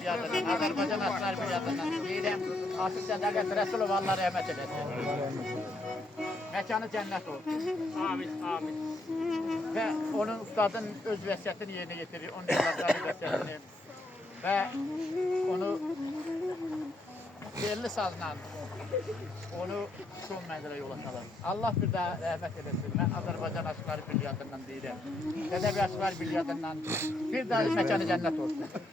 Birliği'nden, Azerbaycan Aşkar Birliği'nden deyirəm. Asıl Sədaqət Rəsulov Allah rəhmət eləsin. Məkanı cənnət olsun. Amin, amin. Və onun ustadın öz vəsiyyətini yerinə getirir, onun evlatları vəsiyyətini və onu belli sazla onu son mənzərə yola salır. Allah bir daha rəhmət eləsin. Mən Azərbaycan Aşqarı Birliği'ndən deyirəm. Gədəbi Aşqarı Birliği'ndən bir daha məkanı cənnət olsun.